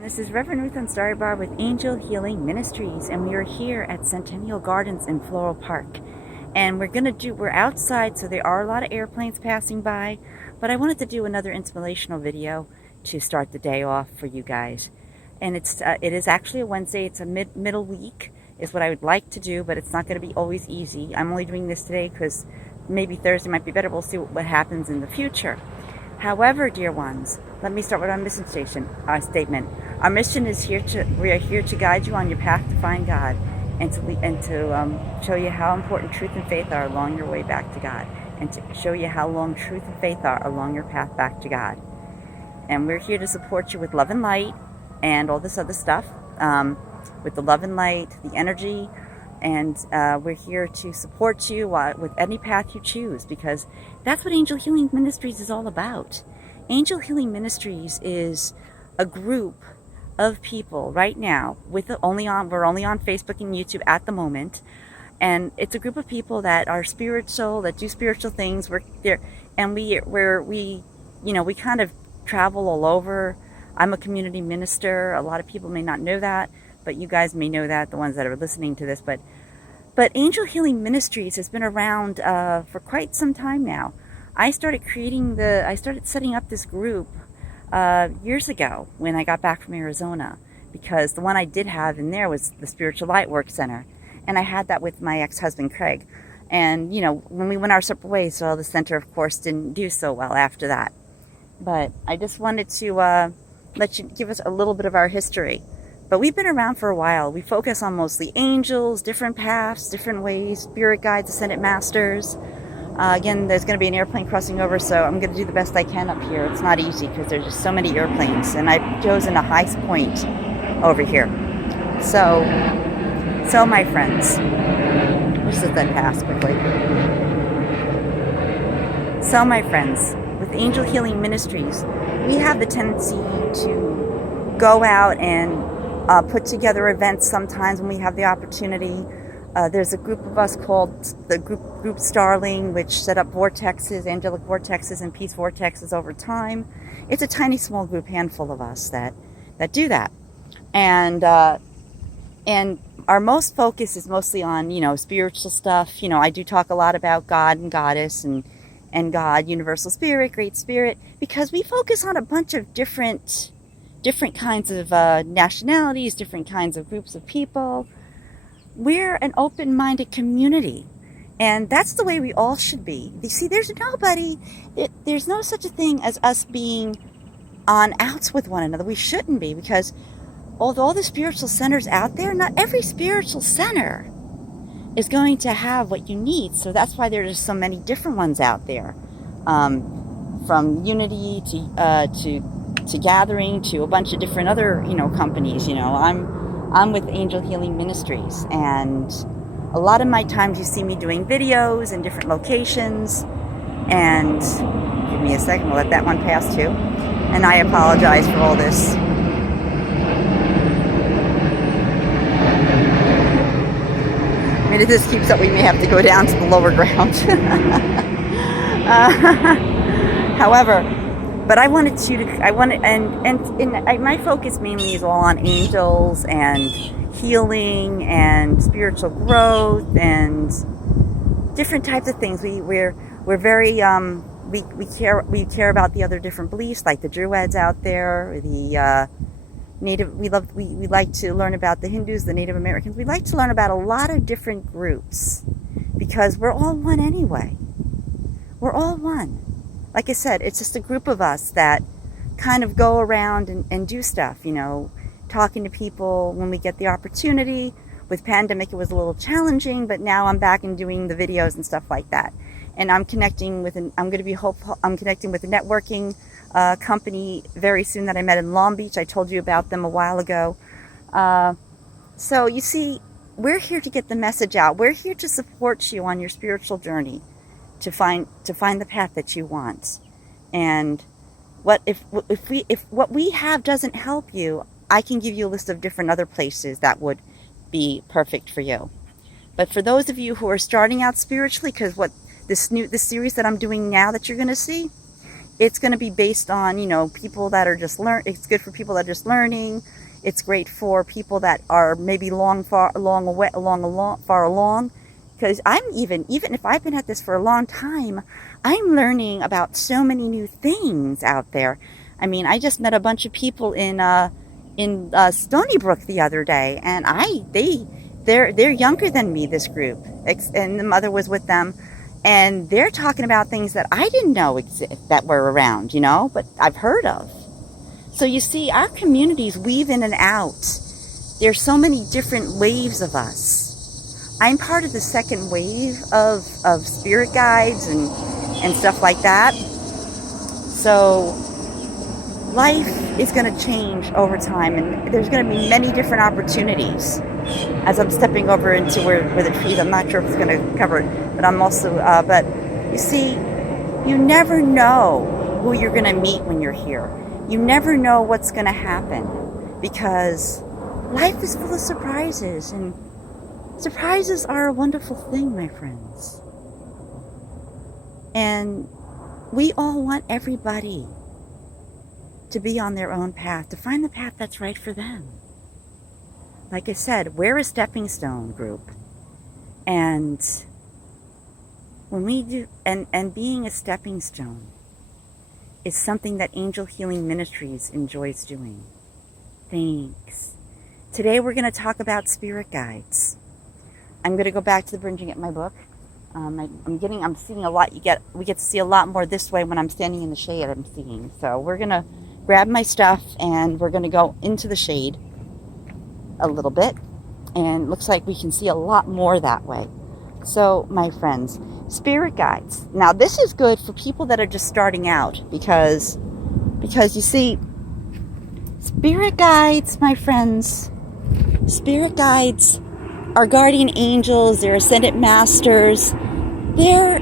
This is Reverend Ruth on Starry Bar with Angel Healing Ministries, and we are here at Centennial Gardens in Floral Park. And we're outside, so there are a lot of airplanes passing by, but I wanted to do another inspirational video to start the day off for you guys. And it is actually a Wednesday. It's a middle week is what I would like to do, but it's not going to be always easy. I'm only doing this today because maybe Thursday might be better. We'll see what happens in the future. However, dear ones, let me start with our mission statement. Our mission is we are here to guide you on your path to find God, and to show you how important truth and faith are along your way back to God, and to show you how long truth and faith are along your path back to God. And we're here to support you with love and light, and all this other stuff, with the love and light, the energy, and we're here to support you with any path you choose, because that's what Angel Healing Ministries is all about. Angel Healing Ministries is a group of people right now we're only on Facebook and YouTube at the moment, and it's a group of people that are spiritual, that do spiritual things. We're there, and we kind of travel all over. I'm a community minister. A lot of people may not know that, but you guys may know that, the ones that are listening to this. But Angel Healing Ministries has been around for quite some time now. I started setting up this group years ago when I got back from Arizona, because the one I did have in there was the Spiritual Light Work Center, and I had that with my ex-husband Craig. And when we went our separate ways, so the center, of course, didn't do so well after that. But I just wanted to give us a little bit of our history. But we've been around for a while. We focus on mostly angels, different paths, different ways, spirit guides, ascended masters. Again, there's going to be an airplane crossing over, so I'm going to do the best I can up here. It's not easy because there's just so many airplanes, and I've chosen a high point over here. So my friends, let's let that pass quickly. So my friends, with Angel Healing Ministries, we have the tendency to go out and put together events sometimes when we have the opportunity. There's a group of us called the group Starling, which set up vortexes, angelic vortexes and peace vortexes over time. It's a tiny, small group, handful of us that do that. And our most focus is mostly on, spiritual stuff. I do talk a lot about God and Goddess and God, Universal Spirit, Great Spirit, because we focus on a bunch of different kinds of nationalities, different kinds of groups of people. We're an open-minded community, and that's the way we all should be. You see, there's no such a thing as us being on outs with one another. We shouldn't be, because although the spiritual centers out there, not every spiritual center is going to have what you need. So that's why there's so many different ones out there, from Unity to Gathering to a bunch of different other companies. I'm with Angel Healing Ministries, and a lot of my times you see me doing videos in different locations. And give me a second, we'll let that one pass too. And I apologize for all this. I mean, if this keeps up, we may have to go down to the lower ground. However, but my focus mainly is all on angels and healing and spiritual growth and different types of things. We're very we care about the other different beliefs, like the Druids out there, the Native. We like to learn about the Hindus, the Native Americans. We like to learn about a lot of different groups, because we're all one anyway. We're all one. Like I said, it's just a group of us that kind of go around and do stuff, talking to people when we get the opportunity. With pandemic, it was a little challenging, but now I'm back and doing the videos and stuff like that. And I'm connecting with a networking company very soon that I met in Long Beach. I told you about them a while ago. So you see, we're here to get the message out. We're here to support you on your spiritual journey, to find the path that you want. And if what we have doesn't help you, I can give you a list of different other places that would be perfect for you. But for those of you who are starting out spiritually, because this series that I'm doing now that you're going to see It's going to be based on, you know, people that are just it's good for people that are just learning. It's great for people that are maybe far along. Because I'm even if I've been at this for a long time, I'm learning about so many new things out there. I mean, I just met a bunch of people in Stony Brook the other day, and they're younger than me, this group, and the mother was with them, and they're talking about things that I didn't know that were around, you know, but I've heard of. So you see, our communities weave in and out. There's so many different waves of us. I'm part of the second wave of spirit guides and stuff like that. So life is going to change over time, and there's going to be many different opportunities. As I'm stepping over into where the trees, I'm not sure if it's going to cover it, but I'm also, but you see, you never know who you're going to meet when you're here. You never know what's going to happen, because life is full of surprises, and surprises are a wonderful thing, my friends. And we all want everybody to be on their own path, to find the path that's right for them. Like I said, we're a stepping stone group. And when we do, and being a stepping stone is something that Angel Healing Ministries enjoys doing. Thanks. Today we're going to talk about spirit guides. I'm going to go back to the bridge and get my book. I'm seeing a lot. We get to see a lot more this way when I'm standing in the shade. I'm seeing. So we're going to grab my stuff and we're going to go into the shade a little bit. And looks like we can see a lot more that way. So, my friends, spirit guides. Now, this is good for people that are just starting out because you see, spirit guides, my friends, spirit guides are guardian angels, they're ascended masters. They're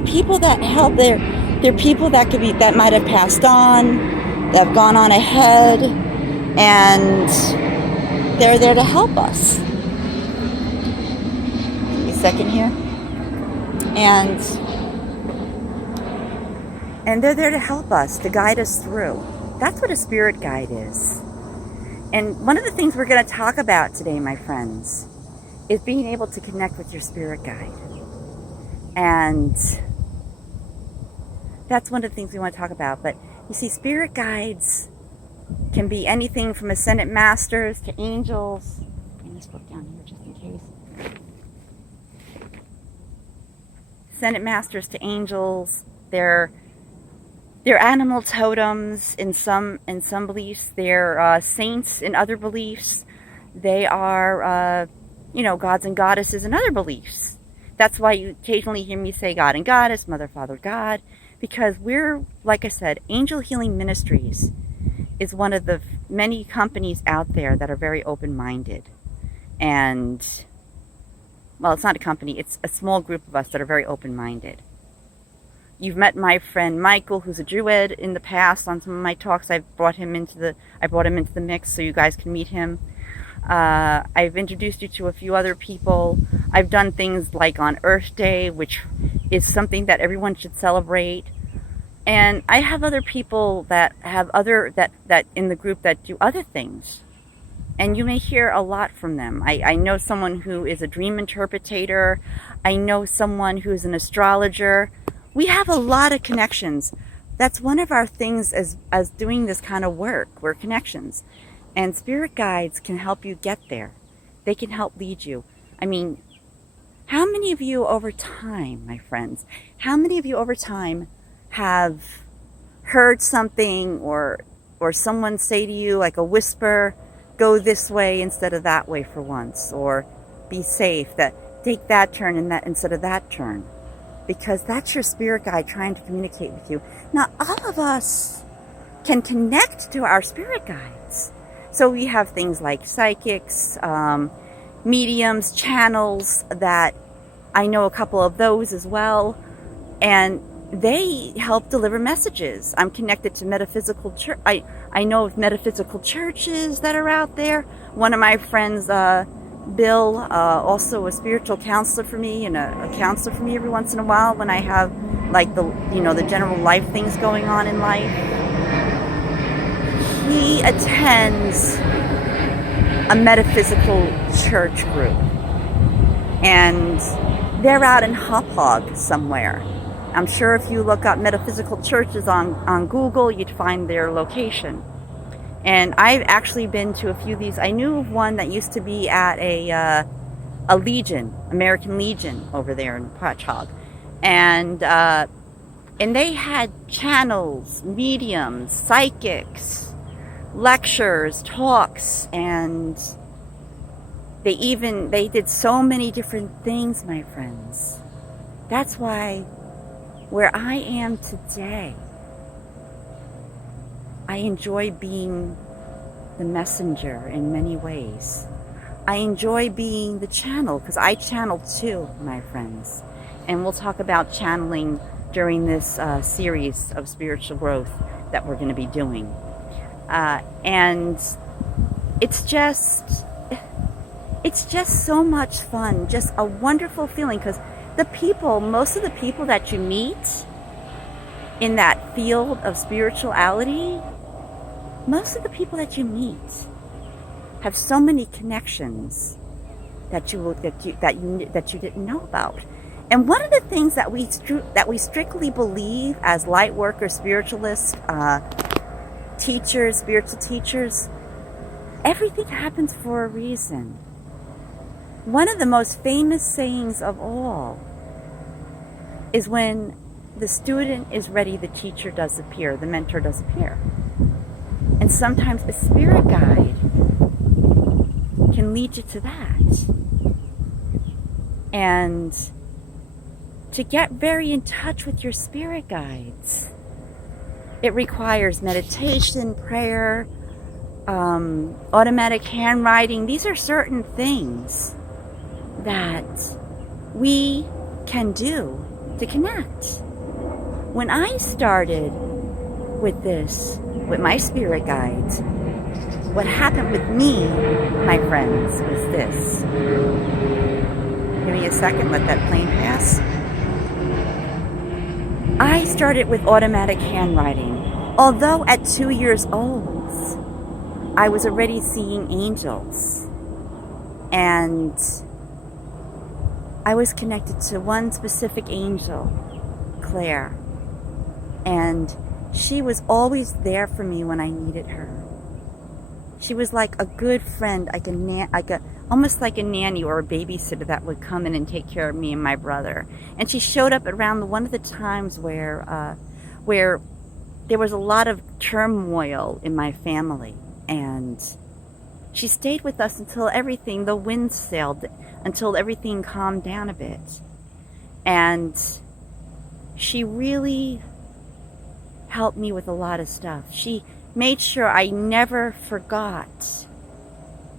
people that help. They're people that that might have passed on, that have gone on ahead, and they're there to help us. Give me a second here. And they're there to help us, to guide us through. That's what a spirit guide is. And one of the things we're going to talk about today, my friends, is being able to connect with your spirit guide. And that's one of the things we want to talk about. But you see, spirit guides can be anything from ascended masters to angels. Bring this book down here just in case. Ascended masters to angels. They're animal totems in some beliefs. They're saints in other beliefs. They are gods and goddesses in other beliefs. That's why you occasionally hear me say God and Goddess, Mother, Father, God, because we're, like I said, Angel Healing Ministries is one of the many companies out there that are very open-minded. And, well, it's not a company, it's a small group of us that are very open-minded. You've met my friend Michael, who's a Druid, in the past on some of my talks. I brought him into the mix so you guys can meet him. I've introduced you to a few other people. I've done things like on Earth Day, which is something that everyone should celebrate. And I have other people that have that in the group that do other things. And you may hear a lot from them. I know someone who is a dream interpretator. I know someone who is an astrologer. We have a lot of connections. That's one of our things as doing this kind of work. We're connections. And spirit guides can help you get there. They can help lead you. I mean, how many of you over time, my friends, how many of you over time have heard something or someone say to you, like a whisper, go this way instead of that way for once, or be safe, that take that turn and that instead of that turn? Because that's your spirit guide trying to communicate with you. Now, all of us can connect to our spirit guides. So we have things like psychics, mediums, channels, that I know a couple of those as well. And they help deliver messages. I'm connected to metaphysical church. I know of metaphysical churches that are out there. One of my friends, Bill, also a spiritual counselor for me and a counselor for me every once in a while when I have like the general life things going on in life. He attends a metaphysical church group, and they're out in Hauppauge somewhere. I'm sure if you look up metaphysical churches on Google, you'd find their location. And I've actually been to a few of these. I knew of one that used to be at a Legion, American Legion over there in Hauppauge. And they had channels, mediums, psychics, lectures, talks, and they did so many different things, my friends. That's why where I am today, I enjoy being the messenger in many ways. I enjoy being the channel, because I channel too, my friends. And we'll talk about channeling during this series of spiritual growth that we're going to be doing. And it's just so much fun, just a wonderful feeling, because most of the people that you meet in that field of spirituality, most of the people that you meet have so many connections that you didn't know about. And one of the things that we strictly believe as light workers, spiritualists, teachers, spiritual teachers, everything happens for a reason. One of the most famous sayings of all is when the student is ready, the teacher does appear, the mentor does appear. And sometimes a spirit guide can lead you to that. And to get very in touch with your spirit guides, it requires meditation, prayer, automatic handwriting. These are certain things that we can do to connect. When I started with this, with my spirit guides, what happened with me, my friends, was this. Give me a second, let that plane pass. I started with automatic handwriting. Although at 2 years old, I was already seeing angels. And I was connected to one specific angel, Claire. And she was always there for me when I needed her. She was like a good friend, almost like a nanny or a babysitter that would come in and take care of me and my brother. And she showed up around one of the times where there was a lot of turmoil in my family. And she stayed with us until the wind sailed, until everything calmed down a bit. And she really helped me with a lot of stuff. She made sure I never forgot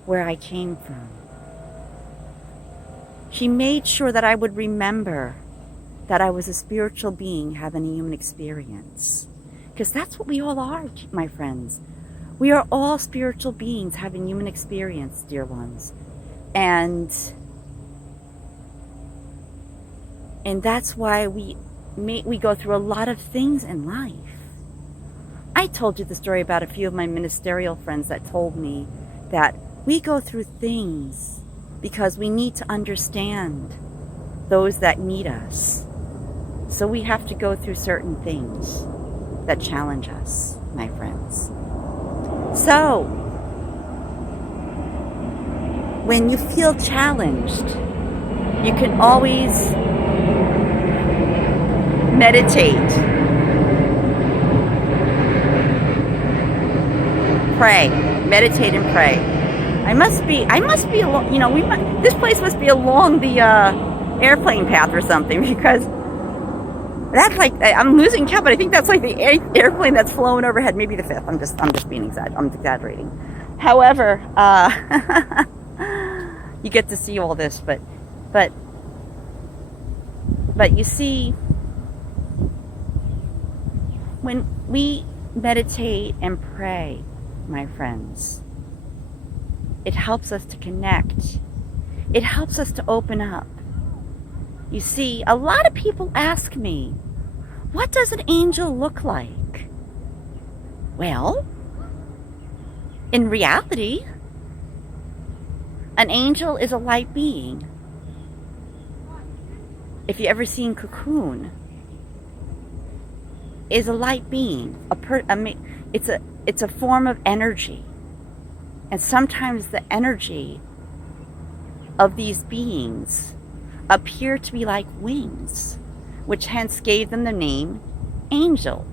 where I came from. She made sure that I would remember that I was a spiritual being having a human experience. Because that's what we all are, my friends. We are all spiritual beings having human experience, dear ones. And that's why we go through a lot of things in life. I told you the story about a few of my ministerial friends that told me that we go through things because we need to understand those that need us. So we have to go through certain things that challenge us, my friends. So, when you feel challenged, you can always meditate, pray, meditate and pray. I must be along, this place must be along the airplane path or something, because that's like, I'm losing count, but I think that's like the airplane that's flowing overhead, maybe the fifth. I'm just being exaggerating. However, you get to see all this, but you see, when we meditate and pray, my friends, it helps us to connect. It helps us to open up. You see, a lot of people ask me, What does an angel look like? Well, in reality, an angel is a light being. If you ever seen Cocoon, is a light being. It's a form of energy. And sometimes the energy of these beings appear to be like wings, which hence gave them the name angel.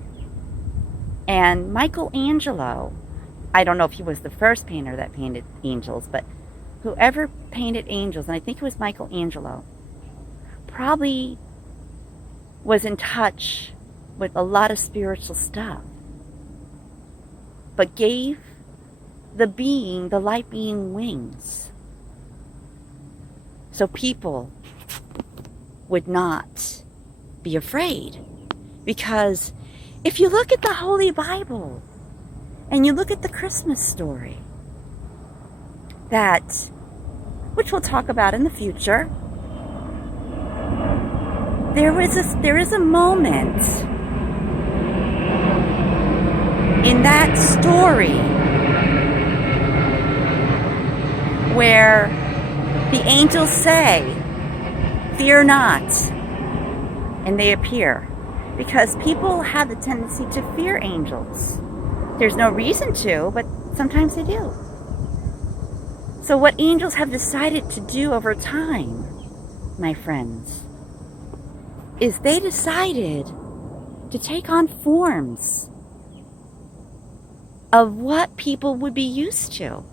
And Michelangelo, I don't know if he was the first painter that painted angels, but whoever painted angels, and I think it was Michelangelo, probably was in touch with a lot of spiritual stuff, but gave the light being, wings. So people would not be afraid. Because if you look at the Holy Bible and you look at the Christmas story, which we'll talk about in the future, there is a moment in that story where the angels say, "Fear not," and they appear. Because people have the tendency to fear angels. There's no reason to, but sometimes they do. So what angels have decided to do over time, my friends, is they decided to take on forms of what people would be used to.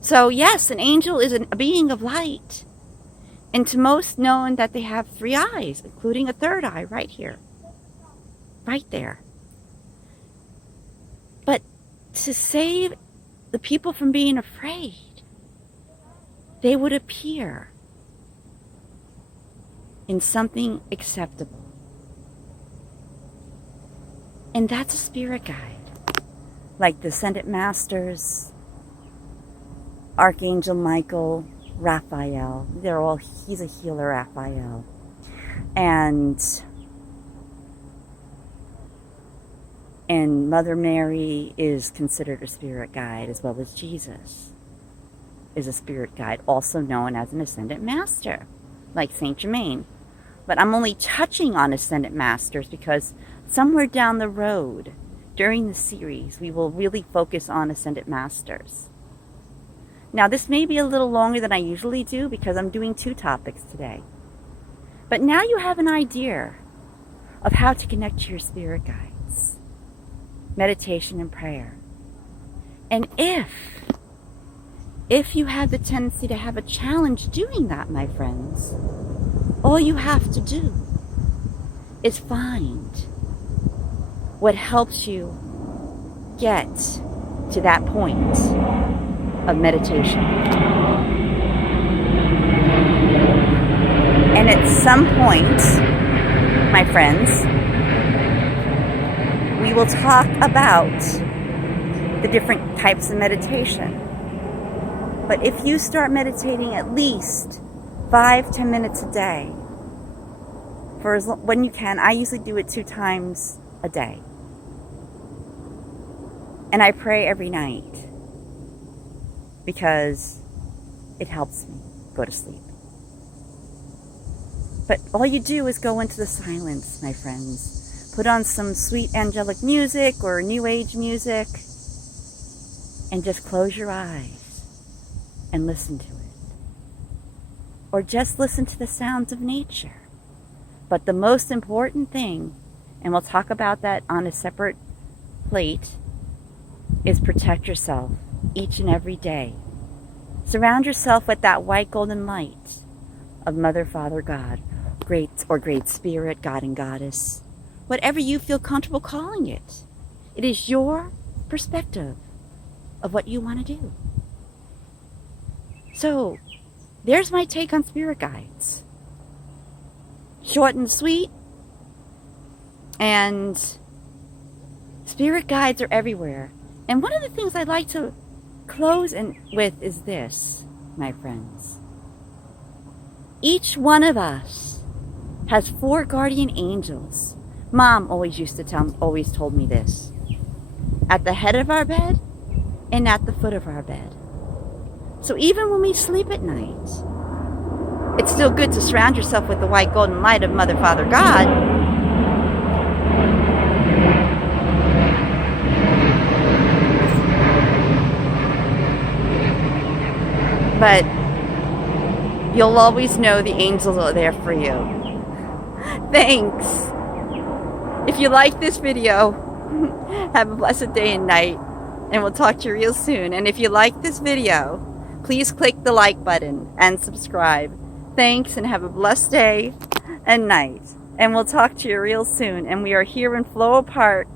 So yes, an angel is a being of light. And to most known that they have 3 eyes, including a 3rd eye right here. Right there. But to save the people from being afraid, they would appear in something acceptable. And that's a spirit guide. Like the Ascended Masters, Archangel Michael, Raphael. He's a healer, Raphael. And Mother Mary is considered a spirit guide, as well as Jesus is a spirit guide, also known as an Ascended Master, like Saint Germain. But I'm only touching on Ascended Masters because somewhere down the road, during the series, we will really focus on Ascended Masters. Now, this may be a little longer than I usually do because I'm doing 2 topics today. But now you have an idea of how to connect to your spirit guides. Meditation and prayer. And if you have the tendency to have a challenge doing that, my friends, all you have to do is find what helps you get to that point of meditation. And at some point, my friends, we will talk about the different types of meditation. But if you start meditating at least 5-10 minutes a day, when you can, I usually do it 2 times a day. And I pray every night, because it helps me go to sleep. But all you do is go into the silence, my friends. Put on some sweet angelic music or new age music and just close your eyes and listen to it. Or just listen to the sounds of nature. But the most important thing, and we'll talk about that on a separate plate, is protect yourself each and every day. Surround yourself with that white golden light of Mother, Father, God, Great Spirit, God and Goddess, whatever you feel comfortable calling it. It is your perspective of what you want to do. So, there's my take on spirit guides. Short and sweet, and spirit guides are everywhere. And one of the things I'd like to close with is this, my friends. Each one of us has 4 guardian angels Mom always used to always told me this. At the head of our bed and at the foot of our bed. So even when we sleep at night, it's still good to surround yourself with the white golden light of Mother, Father, God. But you'll always know the angels are there for you. Thanks. If you like this video, have a blessed day and night, and we'll talk to you real soon. And if you like this video, please click the like button and subscribe. Thanks, and have a blessed day and night. And we'll talk to you real soon. And we are here in Floral Park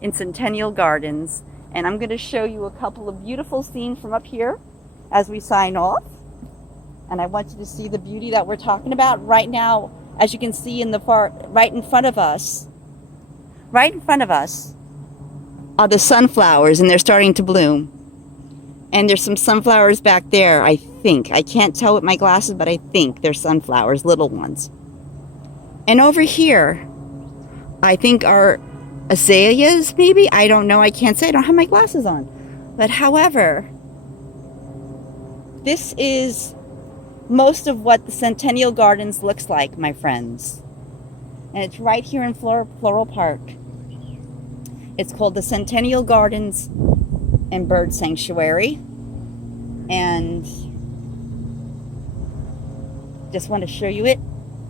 in Centennial Gardens. And I'm going to show you a couple of beautiful scenes from up here as we sign off. And I want you to see the beauty that we're talking about right now. As you can see in the right in front of us are the sunflowers, and they're starting to bloom. And there's some sunflowers back there, I think. I can't tell with my glasses, but I think they're sunflowers, little ones. And over here, I think are azaleas, maybe? I don't know. I can't say. I don't have my glasses on. But however, this is most of what the Centennial Gardens looks like, my friends. And it's right here in Floral Park. It's called the Centennial Gardens and Bird Sanctuary. And just want to show you it.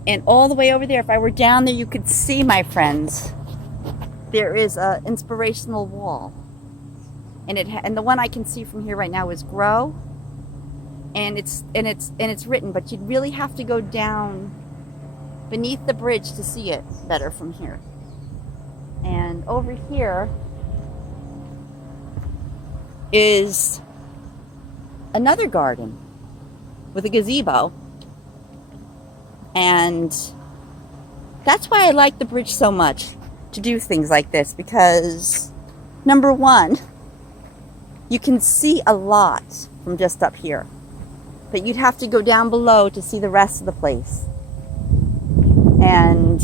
And all the way over there, if I were down there, you could see, my friends, there is an inspirational wall. And the one I can see from here right now is grow. And it's written, but you'd really have to go down beneath the bridge to see it better from here. And over here is another garden with a gazebo. And that's why I like the bridge so much, to do things like this, because number one, you can see a lot from just up here. But you'd have to go down below to see the rest of the place. And,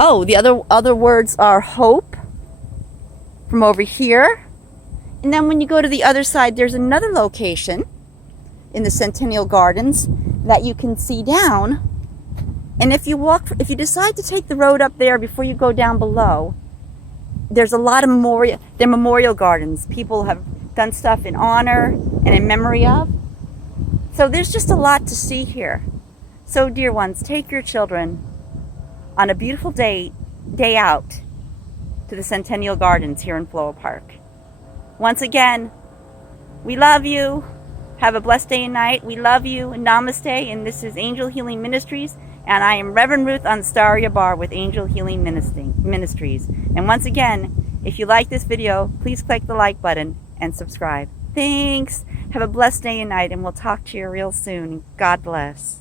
oh, the other words are hope from over here. And then when you go to the other side, there's another location in the Centennial Gardens that you can see down. And if you decide to take the road up there before you go down below, there's a lot of memorial gardens. People have done stuff in honor and in memory of. So there's just a lot to see here. So dear ones, take your children on a beautiful day out to the Centennial Gardens here in Floral Park. Once again, we love you. Have a blessed day and night. We love you. Namaste. And this is Angel Healing Ministries. And I am Reverend Ruth Anstaria Bar with Angel Healing Ministries. And once again, if you like this video, please click the like button and subscribe. Thanks. Have a blessed day and night, and we'll talk to you real soon. God bless.